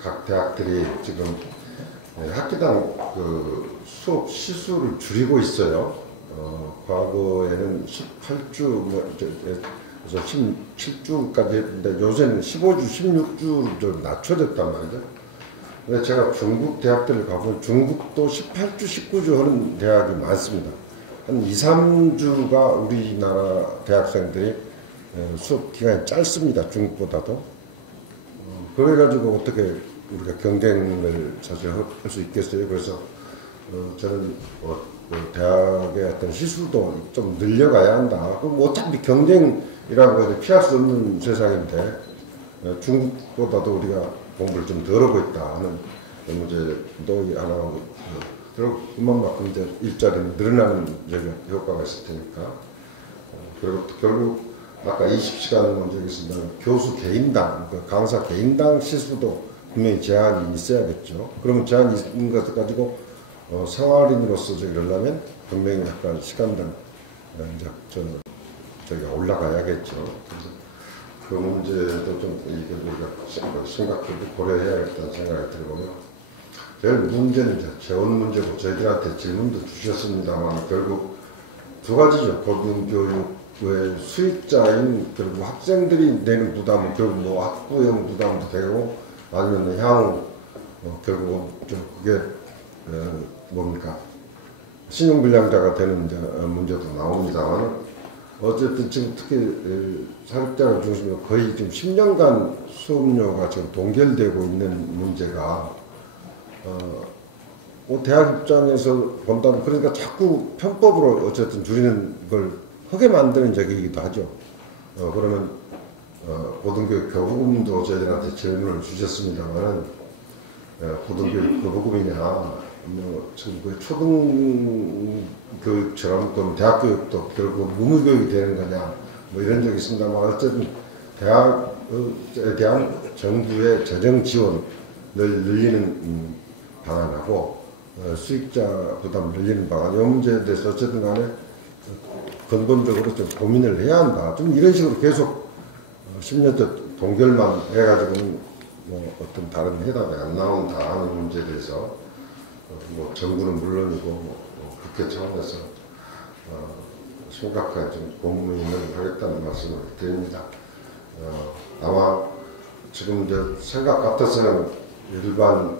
각 대학들이 지금 학기당 그 수업 시수를 줄이고 있어요. 과거에는 18주, 17주까지 했는데 요새는 15주, 16주로 좀 낮춰졌단 말이죠. 근데 제가 중국 대학들을 가보면 중국도 18주, 19주 하는 대학이 많습니다. 한 2, 3주가 우리나라 대학생들이 수업 기간이 짧습니다. 중국보다도. 그래가지고 어떻게 우리가 경쟁을 사실 할 수 있겠어요. 그래서 저는 대학의 어떤 시수도 좀 늘려가야 한다. 그럼 어차피 경쟁이라고 해서 피할 수 없는 세상인데 중국보다도 우리가 공부를 좀 덜 하고 있다 하는 문제도 하나 그만큼 이제 일자리는 늘어나는 효과가 있을 테니까 그리고 결국 아까 20시간 먼저 얘기했습니다. 교수 개인당, 강사 개인당 시수도 분명히 제한이 있어야겠죠. 그러면 제한이 있는 것을 가지고 생활인으로서 저기하려면 분명히 약간 시간당 이제 저기가 올라가야겠죠. 그래서 그 문제도 좀 우리가 심각하게 고려해야겠다는 생각이 들고요. 제일 문제는 이제 재원 문제고 저희들한테 질문도 주셨습니다만 결국 두 가지죠. 고등교육 왜 수익자인 그리고 학생들이 내는 부담은 결국 뭐 학부형 부담도 되고 아니면 향후 결국 좀 그게 뭡니까 신용불량자가 되는 이제 문제도 나옵니다만 어쨌든 지금 특히 사립대학 중심으로 거의 지금 10년간 수업료가 지금 동결되고 있는 문제가 대학 입장에서 본다면 그러니까 자꾸 편법으로 어쨌든 줄이는 걸 하게 만드는 적이기도 하죠. 그러면 고등교육 교부금도 저희들한테 질문을 주셨습니다만은 고등교육 교부금이냐 뭐 지금 그 초등교육처럼 또 대학교육도 결국 무무교육이 되는 거냐 뭐 이런 적이 있습니다만 어쨌든 대학에 대한 정부의 재정 지원을 늘리는 방안하고 수익자 부담을 늘리는 방안 이 문제에 대해서 어쨌든 간에 근본적으로 좀 고민을 해야 한다. 좀 이런 식으로 계속 10년째 동결만 해가지고는 뭐 어떤 다른 해답이 안 나온다 하는 문제에 대해서 뭐 정부는 물론이고 국회 차원에서 심각한 좀 고민을 하겠다는 말씀을 드립니다. 아마 지금 이제 생각 같아서는 일반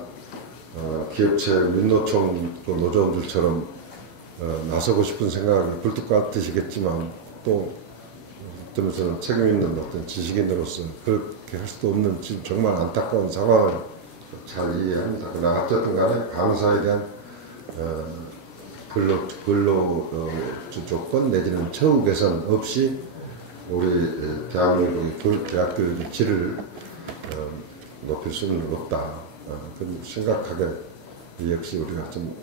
기업체 민노총 노조원들처럼 나서고 싶은 생각이 굴뚝 같으시겠지만 또 어쩌면서는 책임 있는 어떤 지식인으로서 그렇게 할 수도 없는 지금 정말 안타까운 상황을 잘 이해합니다. 그러나 어쨌든 간에 강사에 대한 근로 조건 내지는 처우 개선 없이 우리 대한민국의 대학 교육의 질을 높일 수는 없다. 그럼 심각하게 역시 우리가 좀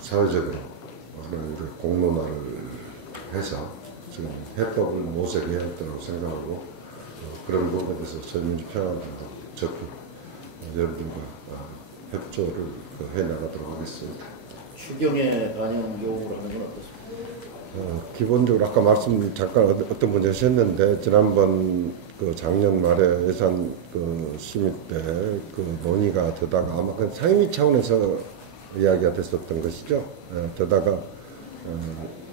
사회적으로 우리 공론화를 해서 지금 해법을 모색해야 한다고 생각하고 그런 부분에 대해서 저민주평화당도 적극 여러분들과 협조를 해나가도록 하겠습니다. 추경에 반영 요구를 하는 건 어떻습니까? 기본적으로 아까 말씀 잠깐 어떤 문제 하셨는데 지난번 그 작년 말에 예산 그 심의 때 그 논의가 되다가 아마 그 상임위 차원에서 이야기가 됐었던 것이죠. 되다가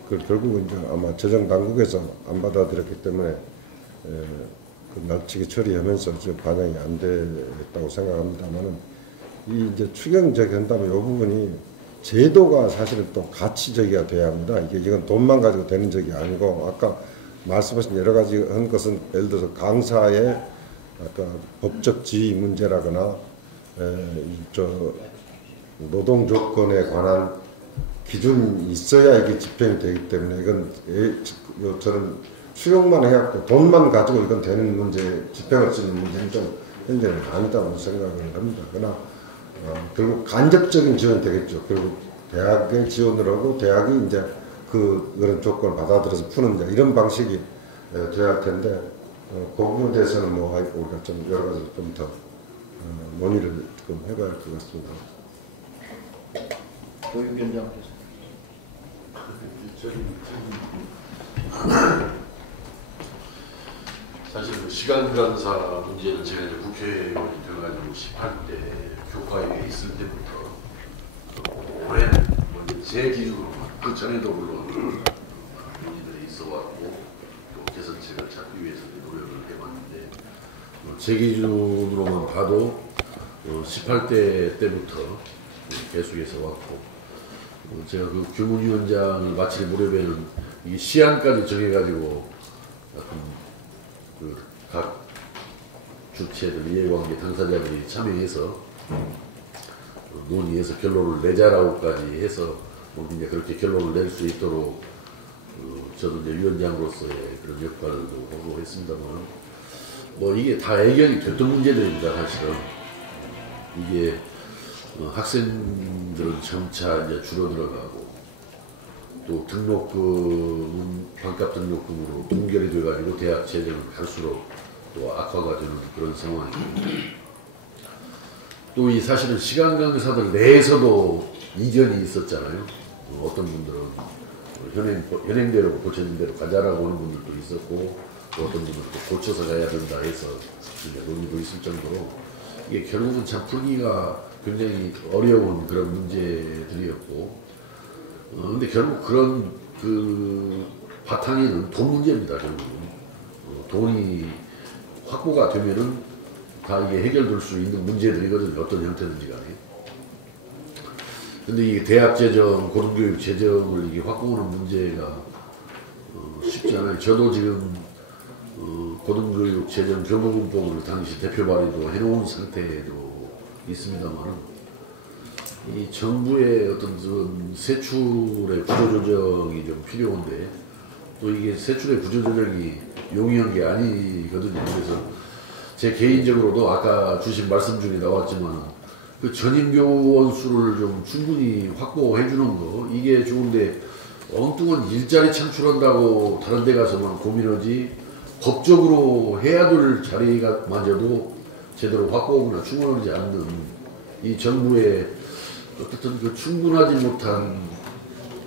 그 결국은 이제 아마 재정 당국에서 안 받아들였기 때문에 그 날치기 처리하면서 지금 반영이 안 됐다고 생각합니다만은 이 이제 추경적이 한다면 이 부분이 제도가 사실은 또 가치적이가 돼야 합니다. 이건 돈만 가지고 되는 적이 아니고 아까 말씀하신 여러 가지 한 것은 예를 들어서 강사의 아까 법적 지위 문제라거나 노동 조건에 관한 기준이 있어야 이게 집행이 되기 때문에 이건 저는 수용만 해갖고 돈만 가지고 이건 되는 문제, 집행할 수 있는 문제는 좀 현재는 아니다고 생각을 합니다. 그러나 결국 간접적인 지원이 되겠죠. 결국 대학의 지원을 하고 대학이 이제 그런 조건을 받아들여서 푸는 이제 이런 방식이 돼야 할 텐데 그 부분에 대해서는 뭐 우리가 좀 여러 가지 좀 더 논의를 좀 해봐야 할 것 같습니다. 교육위원장께서. 사실 그 시간 강사 문제는 제가 이제 국회의원이 되어가지고 18대 교과위에 있을 때부터 올해는 제 기준으로 그 전에도 물론 문제들이 있어왔고 또 개선책을 찾기 위해서 노력을 해봤는데 제 기준으로만 봐도 18대 때부터 계속해서 왔고 제가 그 교문위원장을 마칠 무렵에는 이게 시한까지 정해가지고 각 주체들, 이해관계 당사자들이 참여해서 논의해서 결론을 내자라고까지 해서 이제 그렇게 결론을 낼 수 있도록 저도 이제 위원장으로서의 그런 역할도 하고 했습니다만 뭐 이게 다 해결이 됐던 문제들입니다. 사실은 이게 학생들은 점차 이제 줄어들어가고 또 등록금, 반값 등록금으로 동결이 돼가지고 대학 재정은 갈수록 또 악화가 되는 그런 상황입니다. 또 이 사실은 시간 강사들 내에서도 이견이 있었잖아요. 어떤 분들은 현행대로 고쳐진 대로 가자라고 하는 분들도 있었고 또 어떤 분들은 또 고쳐서 가야 된다 해서 이제 논의도 있을 정도로 이게 결국은 참 풀기가 굉장히 어려운 그런 문제들이었고 근데 결국 그런 바탕에는 돈 문제입니다. 결국은 돈이 확보가 되면은 다 이게 해결될 수 있는 문제들이거든요. 어떤 형태든지 간에. 근데 이 대학 재정, 고등교육 재정을 이게 확보하는 문제가 쉽지 않아요. 저도 지금 고등교육 재정 교부금법을 당시 대표 발의도 해놓은 상태도 있습니다만 이 정부의 어떤 세출의 구조조정이 좀 필요한데 또 이게 세출의 구조조정이 용이한 게 아니거든요. 그래서 제 개인적으로도 아까 주신 말씀 중에 나왔지만 그 전임교원 수를 좀 충분히 확보해 주는 거 이게 좋은데 엉뚱한 일자리 창출한다고 다른 데 가서만 고민하지 법적으로 해야 될 자리가 마저도 제대로 확보하거나 충원하지 않는 이 정부의 어떻든 그 충분하지 못한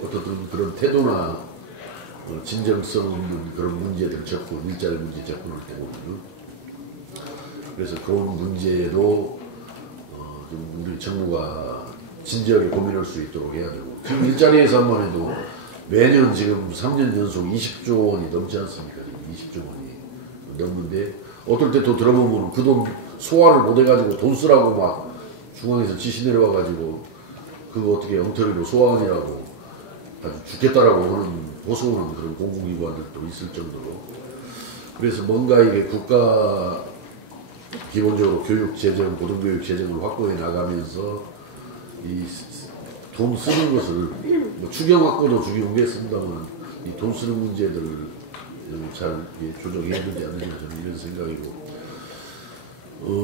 어떤 그런 태도나 진정성 없는 그런 문제들 접근, 일자리 문제 접근할 때 보면 그래서 그런 문제도 좀 우리 정부가 진지하게 고민할 수 있도록 해야 되고 지금 일자리 예산만 해도 매년 지금 3년 연속 20조 원이 넘지 않습니까? 20조 원이 넘는데 어떨 때 또 들어보면 그 돈 소화를 못 해가지고 돈 쓰라고 막 중앙에서 지시 내려와가지고 그거 어떻게 엉터리로 소화하느라고 아주 죽겠다라고 하는 보수하는 그런 공공기관들도 있을 정도로 그래서 뭔가 이게 국가 기본적으로 교육 재정, 고등교육 재정을 확보해 나가면서 이 돈 쓰는 것을 뭐 추경 확보도 중요하겠습니다만 이 돈 쓰는 문제들을 잘 조정해야 되지 않느냐 저는 이런 생각이고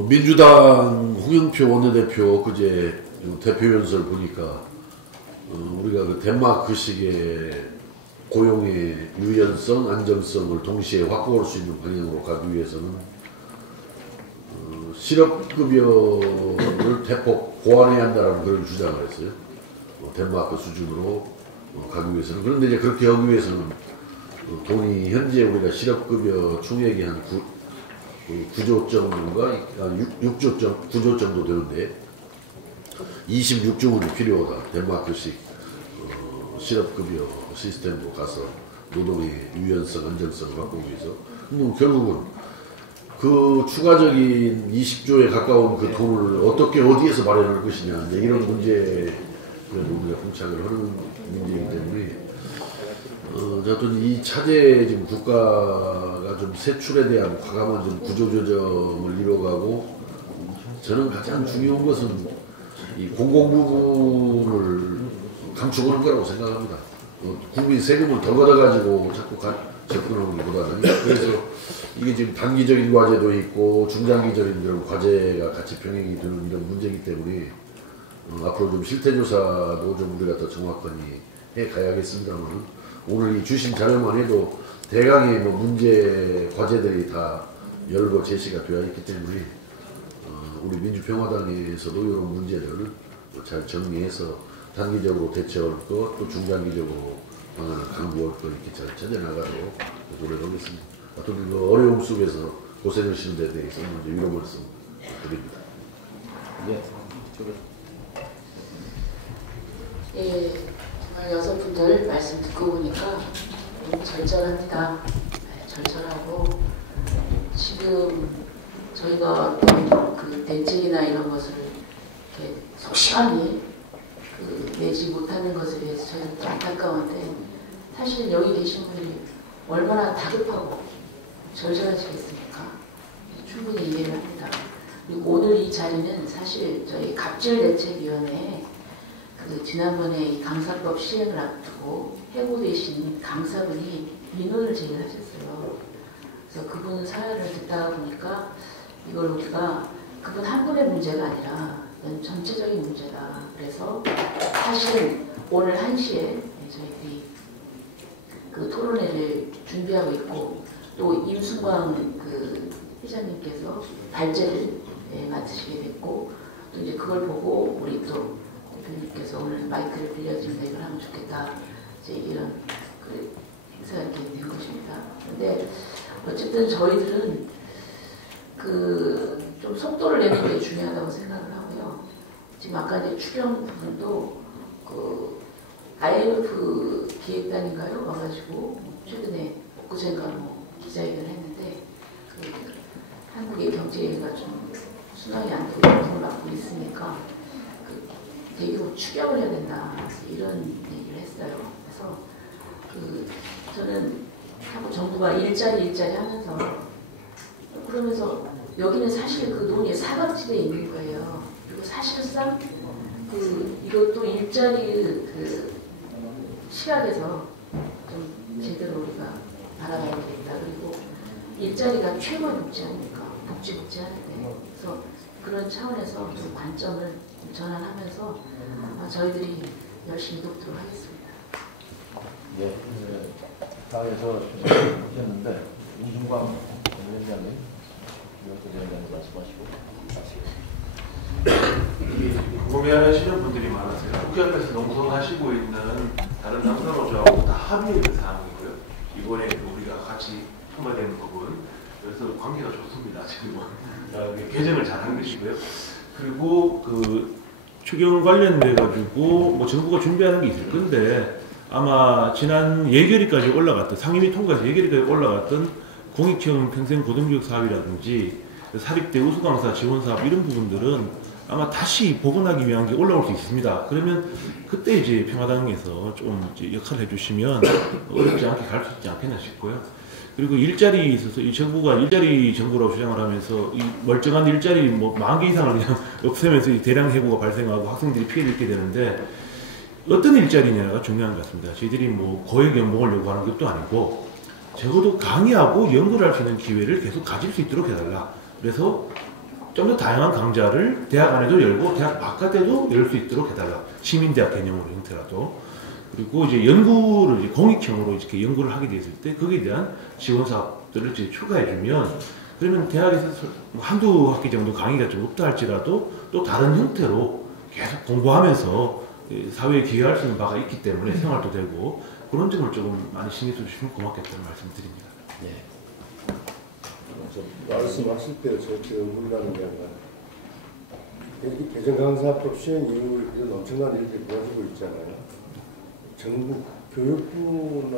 민주당 홍영표 원내대표 그제 대표연설 보니까 우리가 그 덴마크식의 고용의 유연성, 안정성을 동시에 확보할 수 있는 방향으로 가기 위해서는 실업급여를 대폭 보완해야 한다는 그런 주장을 했어요. 덴마크 수준으로 가기 위해서는. 그런데 이제 그렇게 하기 위해서는 돈이 현재 우리가 실업급여 총액이 한 9조 정도인가? 9조 정도 되는데 26조 원이 필요하다. 덴마크식 실업급여 시스템으로 가서 노동의 유연성, 안정성을 확보하기 위해서. 그럼 결국은 그 추가적인 20조에 가까운 그 돈을 어떻게 어디에서 마련할 것이냐 이제 이런 문제에 우리가 봉착을 하는 문제이기 때문에 어쨌든 이 차제 지금 국가가 좀 세출에 대한 과감한 좀 구조조정을 이뤄가고 저는 가장 중요한 것은 이 공공 부분을 감축하는 거라고 생각합니다. 국민 세금을 더 걷어가지고 자꾸 접근하는 것보다는 그래서 이게 지금 단기적인 과제도 있고 중장기적인 그런 과제가 같이 병행이 되는 이런 문제이기 때문에 앞으로 좀 실태조사도 좀 우리가 더 정확하게 해 가야겠습니다만 오늘 이 주신 자료만 해도 대강의 뭐 문제 과제들이 다 열고 제시가 되어 있기 때문에 우리 민주평화당에서도 이런 문제들을 잘 정리해서 단기적으로 대처할 것, 또 중장기적으로 방안을 강구할 것 이렇게 잘 찾아나가도록 노력하겠습니다. 하여튼 그 어려움 속에서 고생하시는 데 대해서 먼저 위로 말씀 드립니다. 예, 정말 여성분들 말씀 듣고 보니까 너무 절절합니다. 절절하고 지금 저희가 어떤 그 대책이나 이런 것을 이렇게 속시간히 내지 못하는 것에 대해서 저희는 또 안타까운데 사실 여기 계신 분들이 얼마나 다급하고 절절하시겠습니까? 충분히 이해를 합니다. 그리고 오늘 이 자리는 사실 저희 갑질대책위원회에 지난번에 이 강사법 시행을 앞두고 해고되신 강사분이 민원을 제기하셨어요. 그래서 그분 사연을 듣다 보니까 이걸 우리가 그분 한 분의 문제가 아니라 전체적인 문제다. 그래서 사실은 오늘 1시에 저희들이 그 토론회를 준비하고 있고 또 임순광 그 회장님께서 발제를 맡으시게 됐고 또 이제 그걸 보고 우리 또 대표님께서 오늘 마이크를 빌려주면서 이걸 하면 좋겠다. 이제 이런 그 행사가 이렇게 된 것입니다. 근데 어쨌든 저희들은 그 좀 속도를 내는 게 중요하다고 생각을 하고요. 지금 아까 이제 추경 부분도 그 IMF 기획단인가요? 와가지고 최근에 엊그젠가 뭐 기자회견을 했는데 그 한국의 경제가 좀 순환이 안 되고 고통을 받고 있으니까 그 대기업 추격을 해야 된다 이런 얘기를 했어요. 그래서 그 저는 한국 정부가 일자리 하면서 그러면서 여기는 사실 그 논의 사각지대에 있는 거예요. 그리고 사실상 그 이것도 일자리 그 시각에서 좀 제대로 우리가 바라봐야 되겠다. 그리고 일자리가 최고의 복지 아닙니까? 복지 하는데 그래서 그런 차원에서 좀 관점을 전환하면서 저희들이 열심히 돕도록 하겠습니다. 네, 당에서 하셨는데 이중광 위원장님, 이것도 위원장님 말씀하시고. 궁금해하시는 분들이 많으세요. 국회 앞에서 농성하시고 있는 다른 당사노조하고 다 합의된 사항이고요. 이번에 우리가 같이 통과되는 부분, 그래서 관계가 좋습니다. 지금은 개정을 잘한 것이고요. 그리고 그 추경 관련돼 가지고 뭐 정부가 준비하는 게 있을 건데 아마 지난 예결위까지 올라갔던 상임위 통과해서 예결위까지 올라갔던 공익형 평생 고등교육 사업이라든지 사립대 우수강사 지원 사업 이런 부분들은 아마 다시 복원하기 위한 게 올라올 수 있습니다. 그러면 그때 이제 평화당에서 좀 이제 역할을 해주시면 어렵지 않게 갈 수 있지 않겠나 싶고요. 그리고 일자리에 있어서 이 정부가 일자리 정부라고 주장을 하면서 이 멀쩡한 일자리 뭐 10,000개 이상을 그냥 없애면서 이 대량 해고가 발생하고 학생들이 피해를 입게 되는데 어떤 일자리냐가 중요한 것 같습니다. 저희들이 뭐 고액 연봉을 요구하는 것도 아니고 적어도 강의하고 연구를 할 수 있는 기회를 계속 가질 수 있도록 해달라. 그래서 좀 더 다양한 강좌를 대학 안에도 열고 대학 바깥에도 열 수 있도록 해달라. 시민대학 개념으로 형태라도. 그리고 이제 연구를 이제 공익형으로 이렇게 연구를 하게 됐을 때 거기에 대한 지원 사업들을 이제 추가해주면 그러면 대학에서 한두 학기 정도 강의가 좀 없다 할지라도 또 다른 형태로 계속 공부하면서 사회에 기여할 수 있는 바가 있기 때문에 생활도 되고 그런 점을 조금 많이 신경 써주시면 고맙겠다는 말씀 드립니다. 네. 말씀하실 때 저렇게 의문나는 게 아니라 개정강사법 시행 이후 이런 엄청난 일들이 벌어지고 있잖아요. 정부 교육부나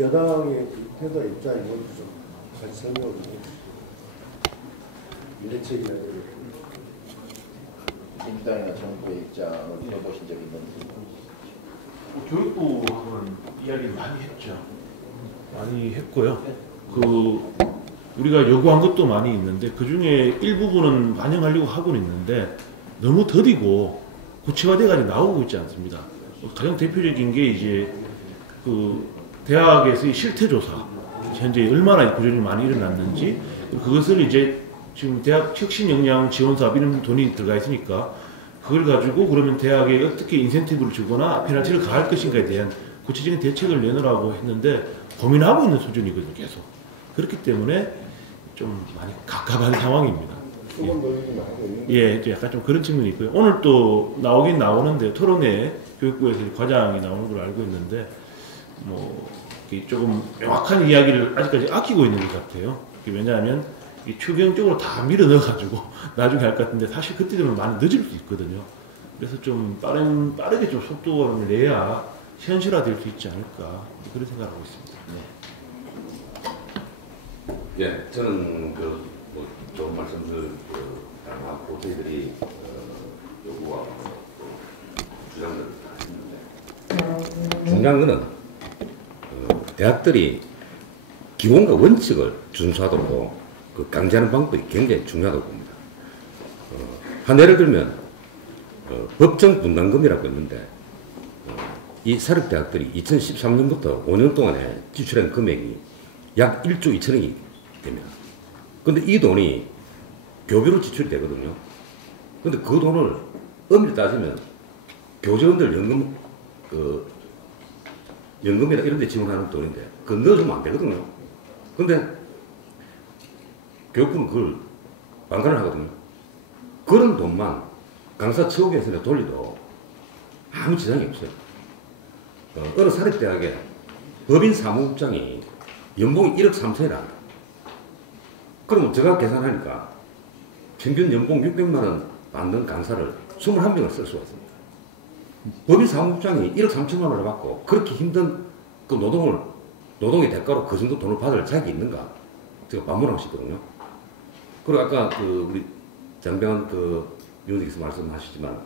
여당의 태도 입장이 뭔지 좀 같이 설명을 좀 해주시죠. 미래책이나 민주당이나 정부의 입장을 들어보신 적이 있는지. 교육부하고는 이야기를 많이 했죠. 많이 했고요. 우리가 요구한 것도 많이 있는데 그 중에 일부분은 반영하려고 하고는 있는데 너무 더디고 구체화돼가지고 나오고 있지 않습니다. 가장 대표적인 게 이제 그 대학에서의 실태조사 현재 얼마나 구조조정이 많이 일어났는지 그것을 이제 지금 대학 혁신 역량 지원 사업 이런 돈이 들어가 있으니까 그걸 가지고 그러면 대학에 어떻게 인센티브를 주거나 페널티를 가할 것인가에 대한 구체적인 대책을 내놓으라고 했는데 고민하고 있는 수준이거든요, 계속. 그렇기 때문에 좀 많이 갑갑한 상황입니다. 예, 약간 좀 그런 측면이 있고요. 오늘 또 나오긴 나오는데 토론회 교육부에서 과장이 나오는 걸 알고 있는데 뭐 조금 명확한 이야기를 아직까지 아끼고 있는 것 같아요. 왜냐하면 추경 쪽으로 다 밀어 넣어가지고 나중에 할 것 같은데 사실 그때 되면 많이 늦을 수 있거든요. 그래서 좀 빠르게 좀 속도를 내야 현실화될 수 있지 않을까 그런 생각을 하고 있습니다. 네. 예, 저는 좀 말씀을 하고 저희들이 요구와 주장들을 다 했는데 중요한 거는 대학들이 기본과 원칙을 준수하도록 그 강제하는 방법이 굉장히 중요하다고 봅니다. 한 예를 들면 법정 분담금이라고 있는데 이 사립대학들이 2013년부터 5년 동안에 지출한 금액이 약 1조 2천억이 됩니다. 근데 이 돈이 교비로 지출이 되거든요. 근데 그 돈을 엄밀히 따지면 교직원들 연금이나 이런 데 지원하는 돈인데 그거 넣어주면 안 되거든요. 근데 교육부는 그걸 반관을 하거든요. 그런 돈만 강사 처우 개선에 돌리도 아무 지장이 없어요. 어느 사립대학에 법인 사무국장이 연봉이 1억 3천이라. 그러면 제가 계산하니까 평균 연봉 600만 원 받는 강사를 21명을 쓸 수가 있습니다. 법인 사무국장이 1억 3천만 원을 받고 그렇게 힘든 그 노동을 노동의 대가로 그 정도 돈을 받을 자격이 있는가? 제가 반문하고 싶거든요. 그리고 아까 그 우리 장병환 그 위원님께서 말씀하시지만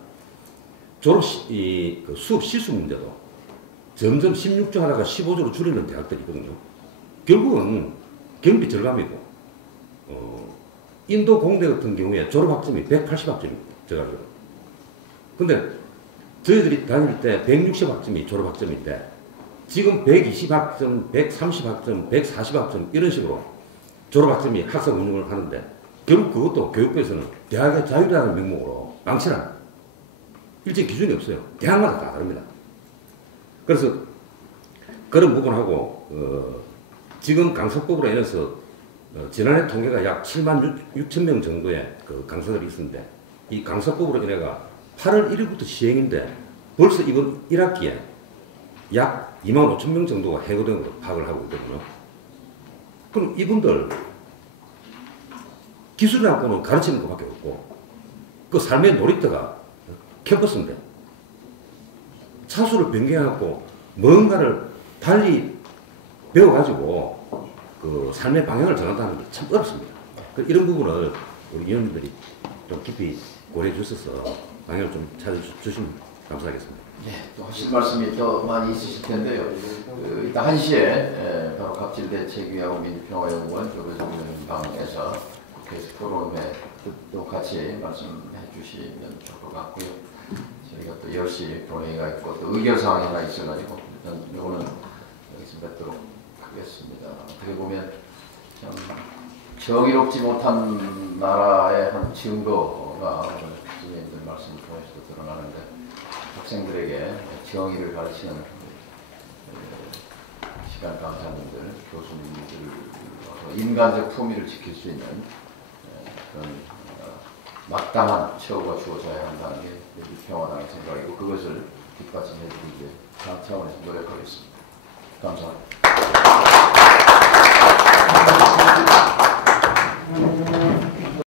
그 수업 실수 문제도 점점 16조 하다가 15조로 줄이는 대학들이 있거든요. 결국은 경비 절감이고, 인도 공대 같은 경우에 졸업학점이 180학점입니다. 제가 알기로. 근데 저희들이 다닐 때 160학점이 졸업학점인데 지금 120학점, 130학점, 140학점 이런 식으로 졸업학점이 학사 운영을 하는데 결국 그것도 교육부에서는 대학의 자유라는 명목으로 망치란 일제 기준이 없어요. 대학마다 다 다릅니다. 그래서 그런 부분하고 지금 강사법으로 인해서 지난해 통계가 약 7만 6천 명 정도의 그 강사들이 있었는데 이 강사법으로 인해가 8월 1일부터 시행인데 벌써 이번 1학기에 약 2만 5천 명 정도가 해고된 것으로 파악을 하고 있거든요. 그럼 이분들 기술학교는 가르치는 것밖에 없고 그 삶의 놀이터가 캠퍼스인데 차수를 변경해갖고 뭔가를 달리 배워가지고 그 삶의 방향을 정한다는 게 참 어렵습니다. 이런 부분을 우리 위원님들이 좀 깊이 고려해 주셔서 방향을 좀 찾아주시면 감사하겠습니다. 네, 또 하실 말씀이 더 많이 있으실 텐데요. 이따 1시에 바로 갑질대책위하고 민주평화연구원 교교정연방에서 국회에서 토론회 또 같이 말씀해 주시면 좋을 것 같고요. 저희가 또 10시 본회의가 있고 또 의결사항이 하나 있어가지고 일단 이거는 여기서 뵙도록 하겠습니다. 어떻게 보면 참 정의롭지 못한 나라의 한 증거가 오늘 교수님들 말씀을 통해서도 드러나는데 학생들에게 정의를 가르치는 시간 강사님들, 교수님들, 인간적 품위를 지킬 수 있는 그런 마땅한 처우가 주어져야 한다는 게 민주평화당의 생각이고 그것을 뒷받침해주기 위해 각 차원에서 노력하겠습니다. 감사합니다.